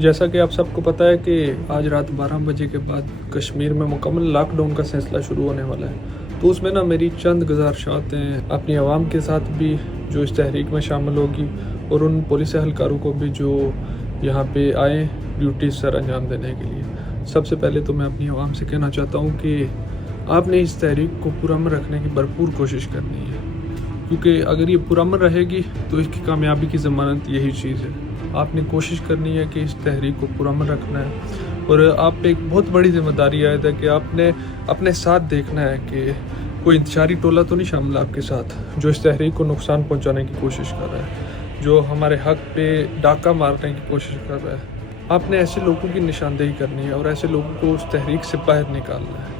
جیسا کہ آپ سب کو پتہ ہے کہ آج رات 12 بجے کے بعد کشمیر میں مکمل لاک ڈاؤن کا سلسلہ شروع ہونے والا ہے، تو اس میں میری چند گزارشات ہیں اپنی عوام کے ساتھ بھی جو اس تحریک میں شامل ہوگی، اور ان پولیس اہلکاروں کو بھی جو یہاں پہ آئے ڈیوٹی سر انجام دینے کے لیے۔ سب سے پہلے تو میں اپنی عوام سے کہنا چاہتا ہوں کہ آپ نے اس تحریک کو پرامن رکھنے کی بھرپور کوشش کرنی ہے، کیونکہ اگر یہ پرامن رہے گی تو اس کی کامیابی کی ضمانت یہی چیز ہے۔ آپ نے کوشش کرنی ہے کہ اس تحریک کو پرامن رکھنا ہے، اور آپ پہ ایک بہت بڑی ذمہ داری عائد ہے کہ آپ نے اپنے ساتھ دیکھنا ہے کہ کوئی انتشاری ٹولہ تو نہیں شامل آپ کے ساتھ جو اس تحریک کو نقصان پہنچانے کی کوشش کر رہا ہے، جو ہمارے حق پہ ڈاکہ مارنے کی کوشش کر رہا ہے۔ آپ نے ایسے لوگوں کی نشاندہی کرنی ہے اور ایسے لوگوں کو اس تحریک سے باہر نکالنا ہے،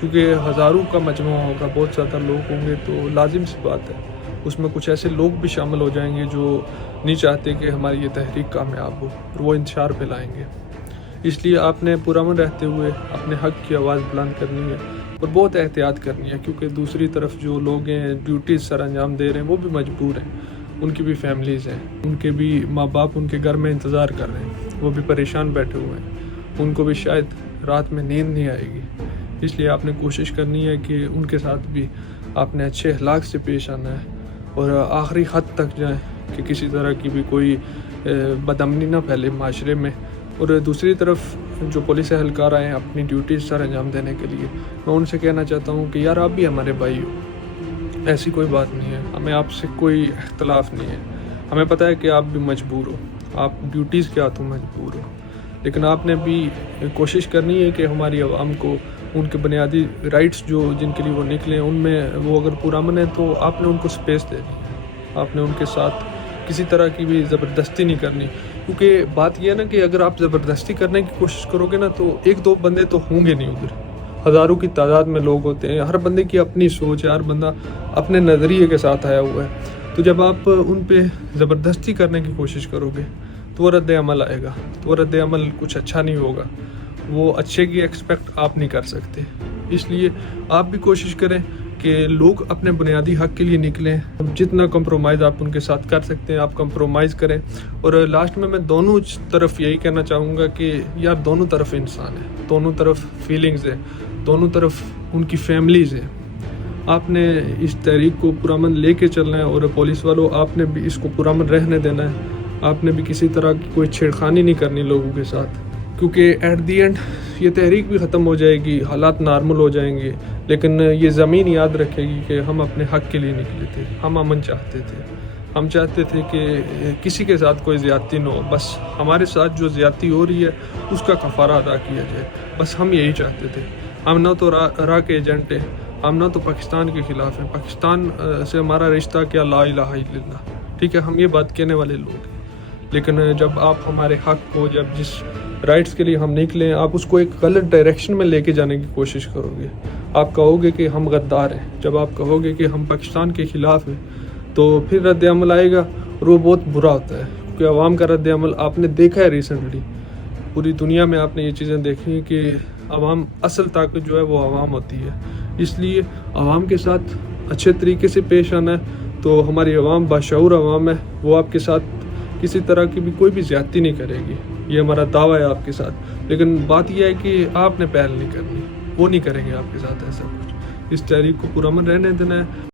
کیونکہ ہزاروں کا مجموعہ ہوگا، بہت زیادہ لوگ ہوں گے، تو لازم سی بات ہے اس میں کچھ ایسے لوگ بھی شامل ہو جائیں گے جو نہیں چاہتے کہ ہماری یہ تحریک کامیاب ہو اور وہ انتشار پھیلائیں گے۔ اس لیے آپ نے پرامن رہتے ہوئے اپنے حق کی آواز بلند کرنی ہے اور بہت احتیاط کرنی ہے، کیونکہ دوسری طرف جو لوگ ہیں ڈیوٹیز سر انجام دے رہے ہیں وہ بھی مجبور ہیں، ان کی بھی فیملیز ہیں، ان کے بھی ماں باپ ان کے گھر میں انتظار کر رہے ہیں، وہ بھی پریشان بیٹھے ہوئے ہیں، ان کو بھی شاید رات میں نیند نہیں آئے گی۔ اس لیے آپ نے کوشش کرنی ہے کہ ان کے ساتھ بھی آپ نے اچھے اخلاق سے پیش آنا ہے اور آخری حد تک جائیں کہ کسی طرح کی بھی کوئی بدامنی نہ پھیلے معاشرے میں۔ اور دوسری طرف جو پولیس اہلکار آئے ہیں اپنی ڈیوٹیز سر انجام دینے کے لیے، میں ان سے کہنا چاہتا ہوں کہ یار آپ بھی ہمارے بھائی ہو، ایسی کوئی بات نہیں ہے، ہمیں آپ سے کوئی اختلاف نہیں ہے، ہمیں پتہ ہے کہ آپ بھی مجبور ہو، آپ ڈیوٹیز کے ہاتھوں مجبور ہو، لیکن آپ نے بھی کوشش کرنی ہے کہ ہماری عوام کو ان کے بنیادی رائٹس جو جن کے لیے وہ نکلے ہیں ان میں وہ اگر پرامن ہے تو آپ نے ان کو سپیس دینی ہے، آپ نے ان کے ساتھ کسی طرح کی بھی زبردستی نہیں کرنی، کیونکہ بات یہ ہے نا کہ اگر آپ زبردستی کرنے کی کوشش کرو گے نا تو ایک دو بندے تو ہوں گے نہیں، ادھر ہزاروں کی تعداد میں لوگ ہوتے ہیں، ہر بندے کی اپنی سوچ ہے، ہر بندہ اپنے نظریے کے ساتھ آیا ہوا ہے، تو جب آپ ان پہ زبردستی کرنے کی کوشش کرو گے تو وہ رد عمل آئے گا، تو وہ رد عمل کچھ اچھا نہیں ہوگا، وہ اچھے کی ایکسپیکٹ آپ نہیں کر سکتے۔ اس لیے آپ بھی کوشش کریں کہ لوگ اپنے بنیادی حق کے لیے نکلیں، جتنا کمپرومائز آپ ان کے ساتھ کر سکتے ہیں آپ کمپرومائز کریں، اور لاسٹ میں دونوں طرف یہی کہنا چاہوں گا کہ یار دونوں طرف انسان ہے، دونوں طرف فیلنگز ہیں، دونوں طرف ان کی فیملیز ہیں۔ آپ نے اس تحریک کو پرامن لے کے چلنا ہے، اور پولیس والوں آپ نے بھی اس کو پرامن رہنے دینا ہے، آپ نے بھی کسی طرح کی کوئی چھیڑخانی نہیں کرنی لوگوں کے ساتھ، کیونکہ ایٹ دی اینڈ یہ تحریک بھی ختم ہو جائے گی، حالات نارمل ہو جائیں گے، لیکن یہ زمین یاد رکھے گی کہ ہم اپنے حق کے لیے نکلے تھے، ہم امن چاہتے تھے، ہم چاہتے تھے کہ کسی کے ساتھ کوئی زیادتی نہ ہو، بس ہمارے ساتھ جو زیادتی ہو رہی ہے اس کا کفارہ ادا کیا جائے، بس ہم یہی چاہتے تھے۔ ہم نہ تو راہ کے ایجنٹ ہیں، ہم نہ تو پاکستان کے خلاف ہیں، پاکستان سے ہمارا رشتہ کیا لا الہ الا اللہ، ٹھیک ہے، ہم یہ بات کہنے والے لوگ ہیں، لیکن جب آپ ہمارے حق کو، جب جس رائٹس کے لیے ہم نکلیں، آپ اس کو ایک غلط ڈائریکشن میں لے کے جانے کی کوشش کرو گے، آپ کہو گے کہ ہم غدار ہیں، جب آپ کہو گے کہ ہم پاکستان کے خلاف ہیں تو پھر رد عمل آئے گا، اور وہ بہت برا ہوتا ہے، کیونکہ عوام کا رد عمل آپ نے دیکھا ہے ریسنٹلی، پوری دنیا میں آپ نے یہ چیزیں دیکھی ہیں کہ عوام اصل طاقت جو ہے وہ عوام ہوتی ہے۔ اس لیے عوام کے ساتھ اچھے طریقے سے پیش آنا ہے، تو ہماری عوام باشعور عوام ہے، وہ آپ کے ساتھ کسی طرح کی بھی کوئی بھی زیادتی نہیں کرے گی، یہ ہمارا دعویٰ ہے آپ کے ساتھ، لیکن بات یہ ہے کہ آپ نے پہل نہیں کرنی، وہ نہیں کریں گے آپ کے ساتھ ایسا کچھ۔ اس تحریک کو پرامن رہنے دینا ہے۔